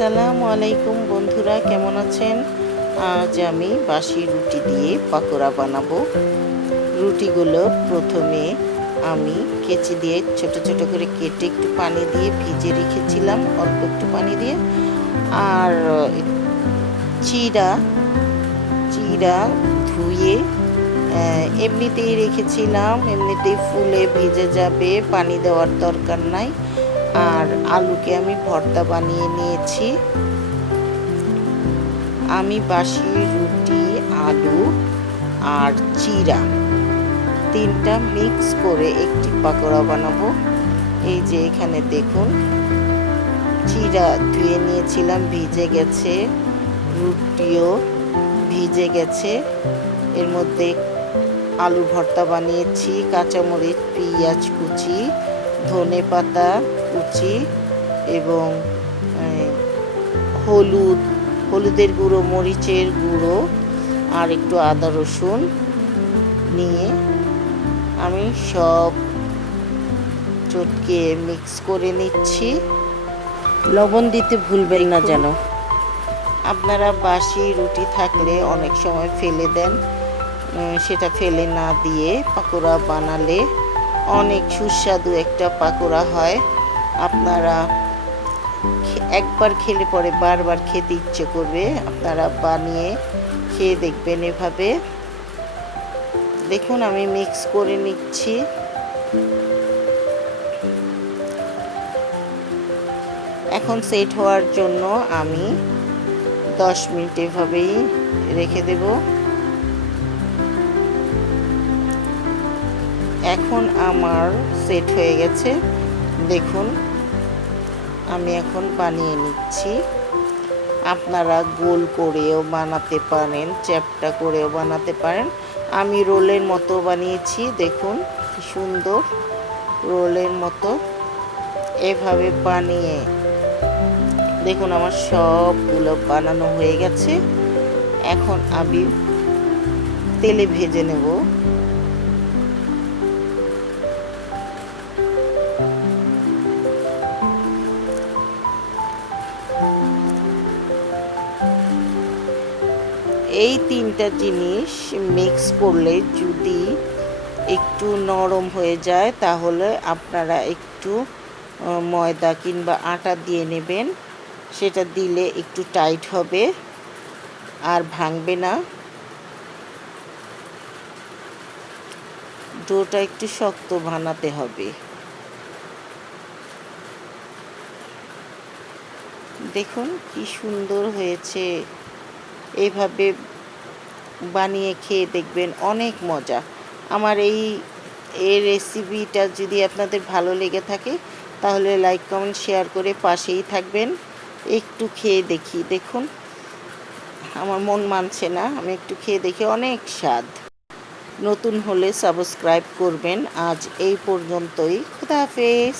আসসালামু আলাইকুম বন্ধুরা, কেমন আছেন? আজ আমি বাসি রুটি দিয়ে পাকোড়া বানাবো। রুটিগুলো প্রথমে আমি কেচি দিয়ে ছোট ছোট করে কেটে একটু পানি দিয়ে ভিজে রেখেছিলাম, অল্প একটু পানি দিয়ে। আর চিড়া চিড়া ধুয়ে এমনিতেই রেখেছিলাম, এমনিতেই ফুলে ভিজে যাবে, পানি দেওয়ার দরকার নাই। আর আলুকে আমি ভর্তা বানিয়ে নিয়েছি। আমি বাসি রুটি, আলু আর চিড়া তিনটা মিক্স করে একটি পাকোড়া বানাবো। এই যে এখানে দেখুন, চিড়া ধুয়ে নিয়েছিলাম, ভিজে গেছে, রুটিও ভিজে গেছে। এর মধ্যে আলু ভর্তা বানিয়েছি, কাঁচামরিচ, পেঁয়াজ কুচি, ধনে পাতা কুচি এবং হলুদের গুঁড়ো, মরিচের গুঁড়ো আর একটু আদা রসুন নিয়ে আমি সব চটকে মিক্স করে নিচ্ছি। লবণ দিতে ভুলবেন না যেন। আপনারা বাসি রুটি থাকলে অনেক সময় ফেলে দেন, সেটা ফেলে না দিয়ে পাকোড়া বানালে অনেক সুস্বাদু একটা পাকোড়া হয়। আপনারা একবার খেলে পরে বারবার খেতে ইচ্ছে করবে। আপনারা বানিয়ে খেয়ে দেখবেন এভাবে। দেখুন আমি মিক্স করে নিচ্ছি। এখন সেট হওয়ার জন্য আমি 10 মিনিট এভাবেই রেখে দেব। এখন আমার সেট হয়ে গেছে, দেখুন আমি এখন বানিয়ে নিচ্ছি। আপনারা গোল করেও বানাতে পারেন, চ্যাপ্টা করেও বানাতে পারেন। আমি রোলের মতো বানিয়েছি, দেখুন কি সুন্দর রোলের মতো। এভাবে বানিয়ে দেখুন আমার সবগুলো বানানো হয়ে গেছে। এখন আমি তেলে ভেজে নেব। এই তিনটা জিনিস মিক্স করলে যদি একটু নরম হয়ে যায়, তাহলে আপনারা একটু ময়দা কিংবা আটা দিয়ে নেবেন। সেটা দিলে একটু টাইট হবে আর ভাঙবে না। ডোটা একটু শক্ত বানাতে হবে। দেখুন কি সুন্দর হয়েছে। এইভাবে বানিয়ে খেয়ে দেখবেন, অনেক মজা। আমার এই রেসিপিটা যদি আপনাদের ভালো লেগে থাকে তাহলে লাইক, কমেন্ট, শেয়ার করে পাশেই থাকবেন। একটু খেয়ে দেখি, দেখুন আমার মন মানছে না, আমি একটু খেয়ে দেখি, অনেক স্বাদ। নতুন হলে সাবস্ক্রাইব করবেন। আজ এই পর্যন্তই। খোদা হাফেজ।